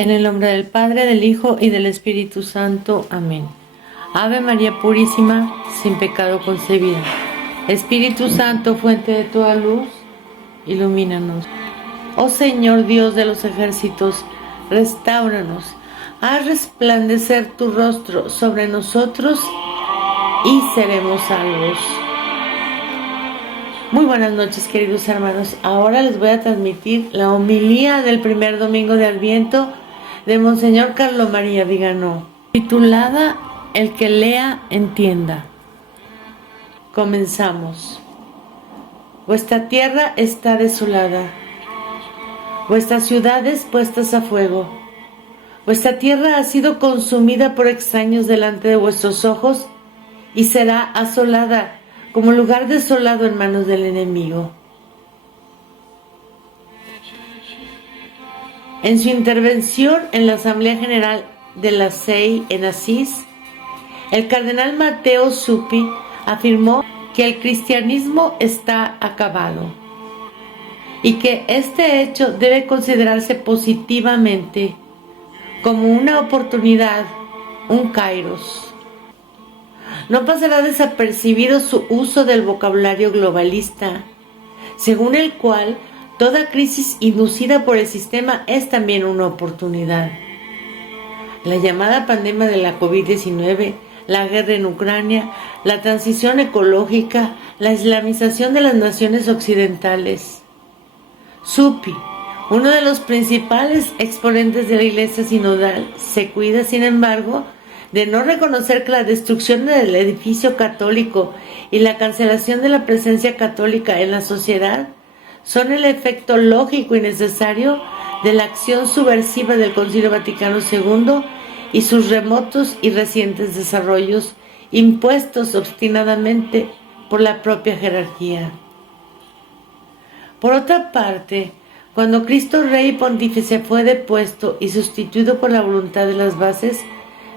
En el nombre del Padre, del Hijo y del Espíritu Santo. Amén. Ave María Purísima, sin pecado concebida. Espíritu Santo, fuente de toda luz, ilumínanos. Oh Señor Dios de los ejércitos, restáuranos. Haz resplandecer tu rostro sobre nosotros y seremos salvos. Muy buenas noches, queridos hermanos. Ahora les voy a transmitir la homilía del primer domingo de Adviento de Monseñor Carlo María Viganò, titulada El que lea, entienda. Comenzamos. Vuestra tierra está desolada, vuestras ciudades puestas a fuego. Vuestra tierra ha sido consumida por extraños delante de vuestros ojos y será asolada como lugar desolado en manos del enemigo. En su intervención en la Asamblea General de la CEI en Asís, el cardenal Matteo Zuppi afirmó que el cristianismo está acabado y que este hecho debe considerarse positivamente como una oportunidad, un kairos. No pasará desapercibido su uso del vocabulario globalista, según el cual toda crisis inducida por el sistema es también una oportunidad. La llamada pandemia de la COVID-19, la guerra en Ucrania, la transición ecológica, la islamización de las naciones occidentales. Zuppi, uno de los principales exponentes de la Iglesia sinodal, se cuida, sin embargo, de no reconocer que la destrucción del edificio católico y la cancelación de la presencia católica en la sociedad son el efecto lógico y necesario de la acción subversiva del Concilio Vaticano II y sus remotos y recientes desarrollos impuestos obstinadamente por la propia jerarquía. Por otra parte, cuando Cristo Rey y Pontífice fue depuesto y sustituido por la voluntad de las bases,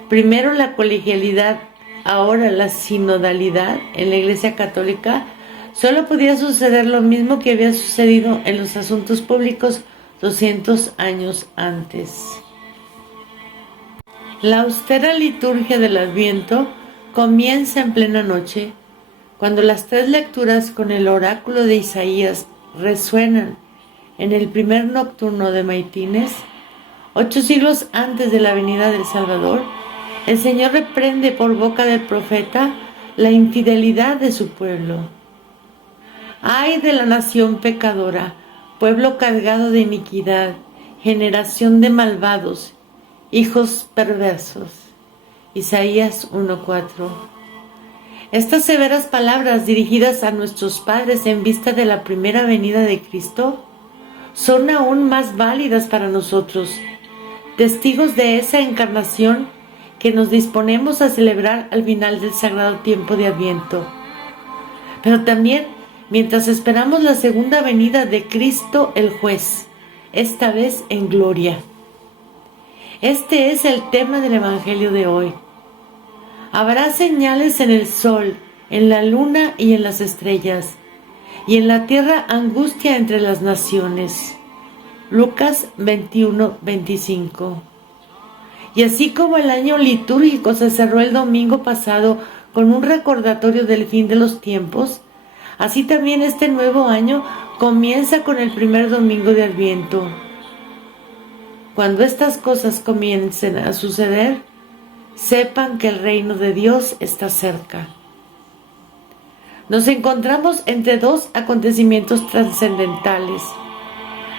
primero la colegialidad, ahora la sinodalidad en la Iglesia Católica, solo podía suceder lo mismo que había sucedido en los asuntos públicos 200 años antes. La austera liturgia del Adviento comienza en plena noche, cuando las tres lecturas con el oráculo de Isaías resuenan en el primer nocturno de Maitines. 8 siglos antes de la venida del Salvador, el Señor reprende por boca del profeta la infidelidad de su pueblo. ¡Ay de la nación pecadora, pueblo cargado de iniquidad, generación de malvados, hijos perversos! Isaías 1:4. Estas severas palabras dirigidas a nuestros padres en vista de la primera venida de Cristo son aún más válidas para nosotros, testigos de esa encarnación que nos disponemos a celebrar al final del sagrado tiempo de Adviento. Pero también mientras esperamos la segunda venida de Cristo el Juez, esta vez en gloria. Este es el tema del Evangelio de hoy. Habrá señales en el sol, en la luna y en las estrellas, y en la tierra angustia entre las naciones. Lucas 21:25. Y así como el año litúrgico se cerró el domingo pasado con un recordatorio del fin de los tiempos, así también este nuevo año comienza con el primer domingo de Adviento. Cuando estas cosas comiencen a suceder, sepan que el reino de Dios está cerca. Nos encontramos entre dos acontecimientos trascendentales.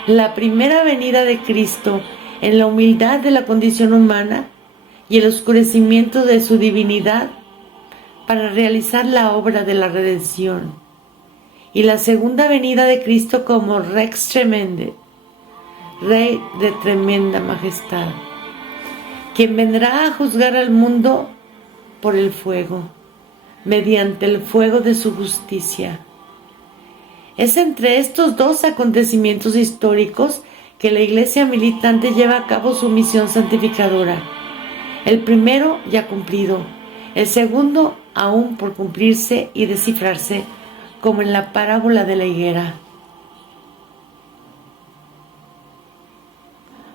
La primera venida de Cristo en la humildad de la condición humana y el oscurecimiento de su divinidad para realizar la obra de la redención. Y la segunda venida de Cristo como Rex Tremende, Rey de tremenda majestad, quien vendrá a juzgar al mundo por el fuego, mediante el fuego de su justicia. Es entre estos dos acontecimientos históricos que la Iglesia militante lleva a cabo su misión santificadora. El primero ya cumplido, el segundo aún por cumplirse y descifrarse, como en la parábola de la higuera.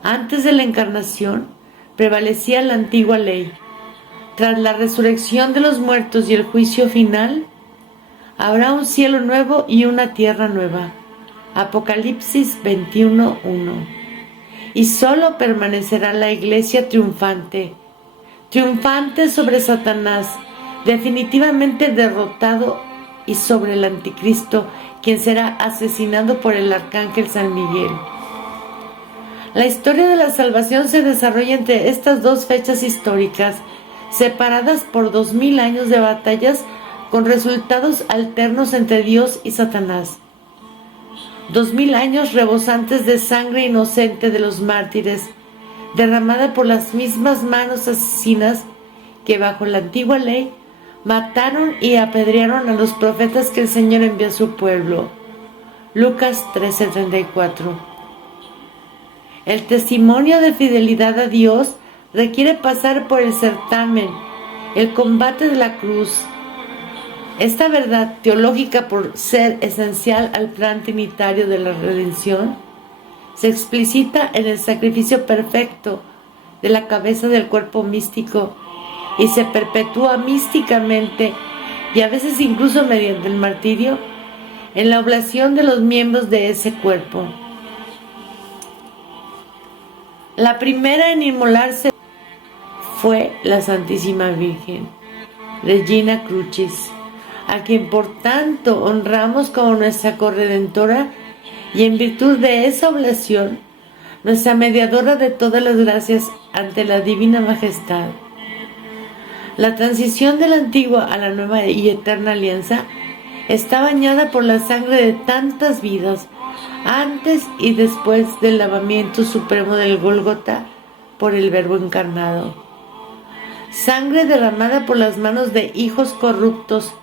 Antes de la encarnación prevalecía la antigua ley. Tras la resurrección de los muertos y el juicio final, habrá un cielo nuevo y una tierra nueva. Apocalipsis 21:1. Y solo permanecerá la iglesia triunfante, triunfante sobre Satanás, definitivamente derrotado, y sobre el anticristo, quien será asesinado por el arcángel San Miguel. La historia de la salvación se desarrolla entre estas dos fechas históricas, separadas por 2000 años de batallas con resultados alternos entre Dios y Satanás. 2000 años rebosantes de sangre inocente de los mártires, derramada por las mismas manos asesinas que bajo la antigua ley mataron y apedrearon a los profetas que el Señor envió a su pueblo. Lucas 13:34. El testimonio de fidelidad a Dios requiere pasar por el certamen, el combate de la cruz. Esta verdad teológica, por ser esencial al plan trinitario de la redención, se explicita en el sacrificio perfecto de la cabeza del cuerpo místico y se perpetúa místicamente, y a veces incluso mediante el martirio, en la oblación de los miembros de ese cuerpo. La primera en inmolarse fue la Santísima Virgen, Regina Crucis, a quien por tanto honramos como nuestra corredentora, y en virtud de esa oblación, nuestra mediadora de todas las gracias ante la Divina Majestad. La transición de la antigua a la nueva y eterna alianza está bañada por la sangre de tantas vidas, antes y después del lavamiento supremo del Gólgota por el Verbo encarnado. Sangre derramada por las manos de hijos corruptos,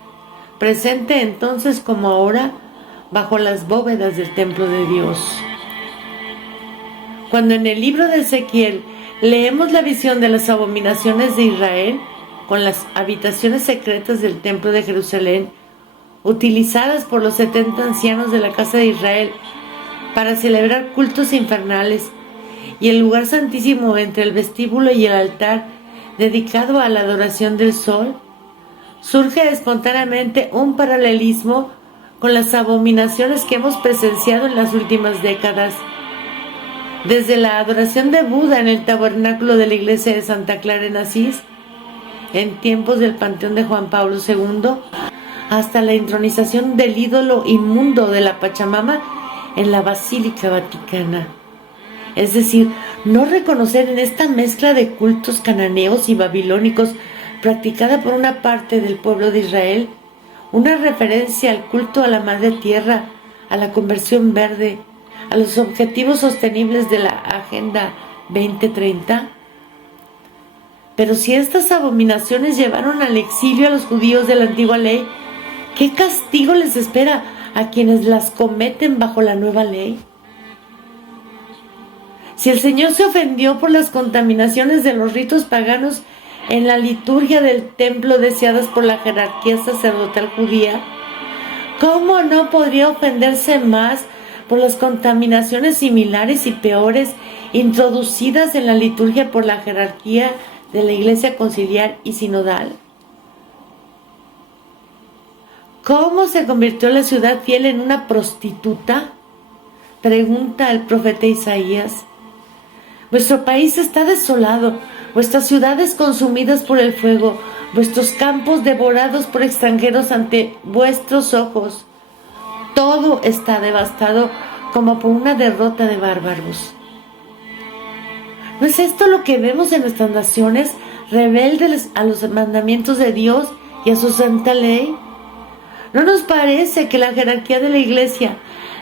presente entonces como ahora bajo las bóvedas del templo de Dios. Cuando en el libro de Ezequiel leemos la visión de las abominaciones de Israel, con las habitaciones secretas del templo de Jerusalén, utilizadas por los 70 ancianos de la casa de Israel para celebrar cultos infernales, y el lugar santísimo entre el vestíbulo y el altar dedicado a la adoración del sol, surge espontáneamente un paralelismo con las abominaciones que hemos presenciado en las últimas décadas. Desde la adoración de Buda en el tabernáculo de la iglesia de Santa Clara en Asís, en tiempos del panteón de Juan Pablo II, hasta la intronización del ídolo inmundo de la Pachamama en la Basílica Vaticana. Es decir, no reconocer en esta mezcla de cultos cananeos y babilónicos practicada por una parte del pueblo de Israel una referencia al culto a la Madre Tierra, a la conversión verde, a los objetivos sostenibles de la Agenda 2030. Pero si estas abominaciones llevaron al exilio a los judíos de la antigua ley, ¿qué castigo les espera a quienes las cometen bajo la nueva ley? Si el Señor se ofendió por las contaminaciones de los ritos paganos en la liturgia del templo deseadas por la jerarquía sacerdotal judía, ¿cómo no podría ofenderse más por las contaminaciones similares y peores introducidas en la liturgia por la jerarquía de la Iglesia conciliar y sinodal? ¿Cómo se convirtió la ciudad fiel en una prostituta? Pregunta el profeta Isaías. Vuestro país está desolado, vuestras ciudades consumidas por el fuego, vuestros campos devorados por extranjeros ante vuestros ojos. Todo está devastado como por una derrota de bárbaros. ¿No es esto lo que vemos en nuestras naciones, rebeldes a los mandamientos de Dios y a su santa ley? ¿No nos parece que la jerarquía de la Iglesia,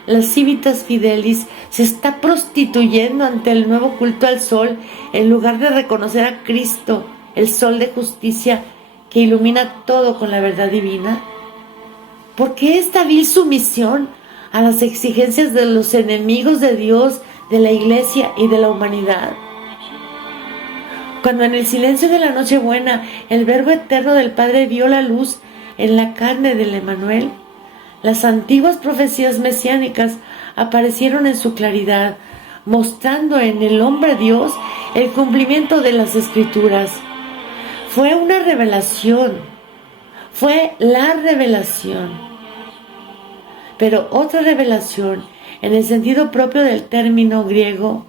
las Civitas Fidelis, se está prostituyendo ante el nuevo culto al sol en lugar de reconocer a Cristo, el sol de justicia que ilumina todo con la verdad divina? ¿Por qué esta vil sumisión a las exigencias de los enemigos de Dios, de la Iglesia y de la humanidad? Cuando en el silencio de la Nochebuena el Verbo eterno del Padre vio la luz en la carne del Emmanuel, las antiguas profecías mesiánicas aparecieron en su claridad, mostrando en el hombre Dios el cumplimiento de las Escrituras. Fue una revelación, fue la revelación, pero otra revelación en el sentido propio del término griego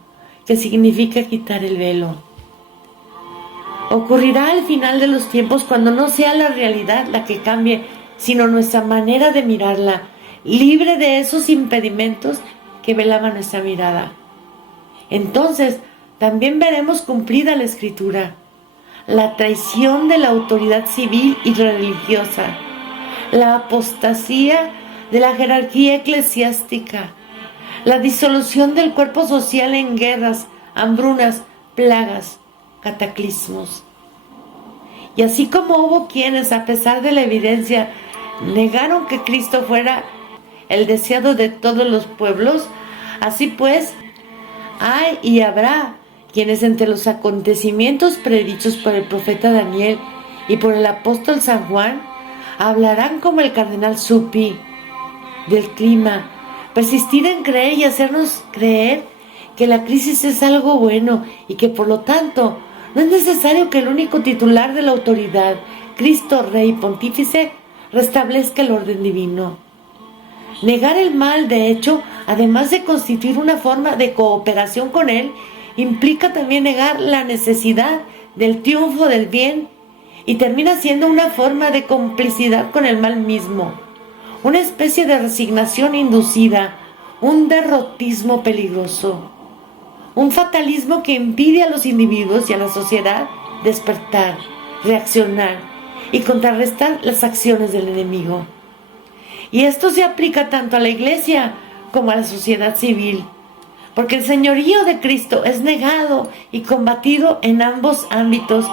que significa quitar el velo. Ocurrirá al final de los tiempos cuando no sea la realidad la que cambie, sino nuestra manera de mirarla, libre de esos impedimentos que velaban nuestra mirada. Entonces, también veremos cumplida la Escritura, la traición de la autoridad civil y religiosa, la apostasía de la jerarquía eclesiástica, la disolución del cuerpo social en guerras, hambrunas, plagas, cataclismos. Y así como hubo quienes, a pesar de la evidencia, negaron que Cristo fuera el deseado de todos los pueblos, así pues, hay y habrá quienes entre los acontecimientos predichos por el profeta Daniel y por el apóstol San Juan, hablarán como el cardenal Suppi del clima, persistir en creer y hacernos creer que la crisis es algo bueno y que por lo tanto no es necesario que el único titular de la autoridad, Cristo Rey Pontífice, restablezca el orden divino. Negar el mal, de hecho, además de constituir una forma de cooperación con él, implica también negar la necesidad del triunfo del bien y termina siendo una forma de complicidad con el mal mismo, una especie de resignación inducida, un derrotismo peligroso, un fatalismo que impide a los individuos y a la sociedad despertar, reaccionar y contrarrestar las acciones del enemigo. Y esto se aplica tanto a la Iglesia como a la sociedad civil, porque el señorío de Cristo es negado y combatido en ambos ámbitos,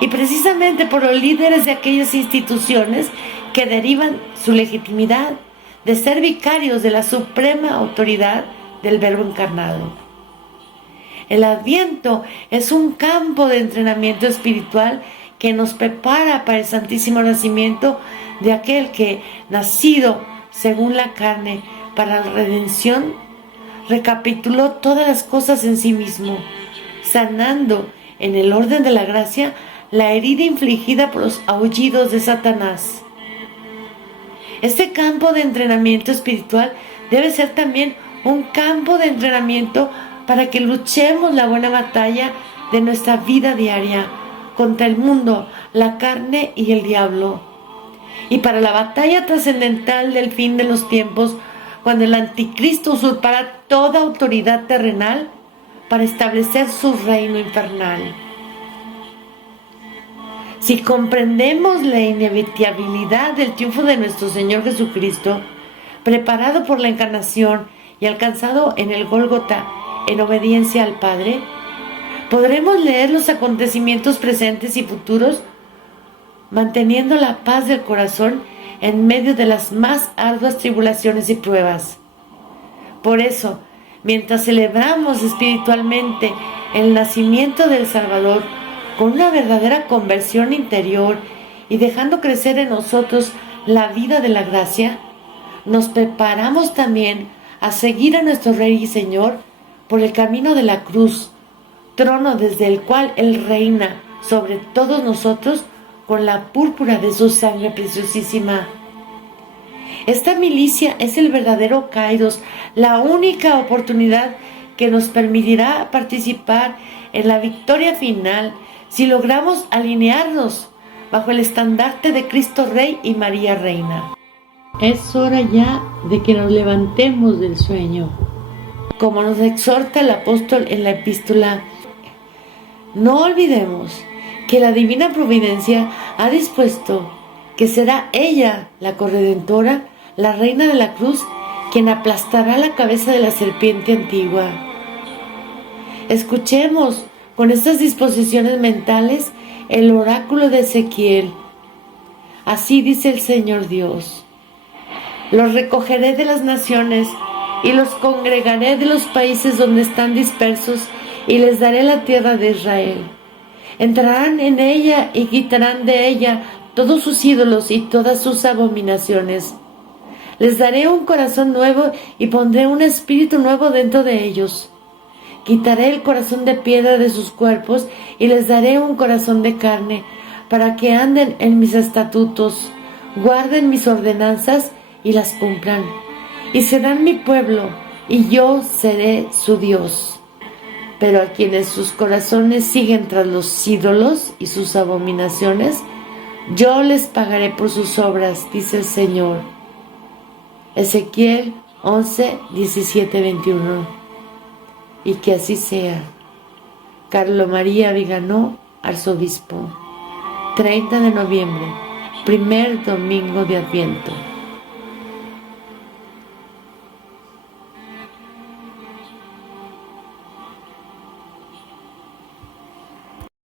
y precisamente por los líderes de aquellas instituciones que derivan su legitimidad de ser vicarios de la suprema autoridad del Verbo encarnado. El Adviento es un campo de entrenamiento espiritual que nos prepara para el santísimo nacimiento de aquel que, nacido según la carne para la redención, recapituló todas las cosas en sí mismo, sanando en el orden de la gracia la herida infligida por los aullidos de Satanás. Este campo de entrenamiento espiritual debe ser también un campo de entrenamiento para que luchemos la buena batalla de nuestra vida diaria contra el mundo, la carne y el diablo. Y para la batalla trascendental del fin de los tiempos, cuando el anticristo usurpará toda autoridad terrenal para establecer su reino infernal. Si comprendemos la inevitabilidad del triunfo de nuestro Señor Jesucristo, preparado por la encarnación y alcanzado en el Gólgota en obediencia al Padre, podremos leer los acontecimientos presentes y futuros manteniendo la paz del corazón en medio de las más arduas tribulaciones y pruebas. Por eso, mientras celebramos espiritualmente el nacimiento del Salvador con una verdadera conversión interior y dejando crecer en nosotros la vida de la gracia, nos preparamos también a seguir a nuestro Rey y Señor por el camino de la cruz, trono desde el cual Él reina sobre todos nosotros con la púrpura de su sangre preciosísima. Esta milicia es el verdadero Kairos, la única oportunidad que nos permitirá participar en la victoria final si logramos alinearnos bajo el estandarte de Cristo Rey y María Reina. Es hora ya de que nos levantemos del sueño, como nos exhorta el apóstol en la epístola. No olvidemos que la divina providencia ha dispuesto que será ella, la corredentora, la reina de la cruz, quien aplastará la cabeza de la serpiente antigua. Escuchemos con estas disposiciones mentales el oráculo de Ezequiel. Así dice el Señor Dios: los recogeré de las naciones y los congregaré de los países donde están dispersos y les daré la tierra de Israel. Entrarán en ella y quitarán de ella todos sus ídolos y todas sus abominaciones. Les daré un corazón nuevo y pondré un espíritu nuevo dentro de ellos. Quitaré el corazón de piedra de sus cuerpos y les daré un corazón de carne, para que anden en mis estatutos, guarden mis ordenanzas y las cumplan. Y serán mi pueblo, y yo seré su Dios. Pero a quienes sus corazones siguen tras los ídolos y sus abominaciones, yo les pagaré por sus obras, dice el Señor. Ezequiel 11, 17, 21. Y que así sea. Carlo María Viganò, arzobispo. 30 de noviembre, primer domingo de Adviento.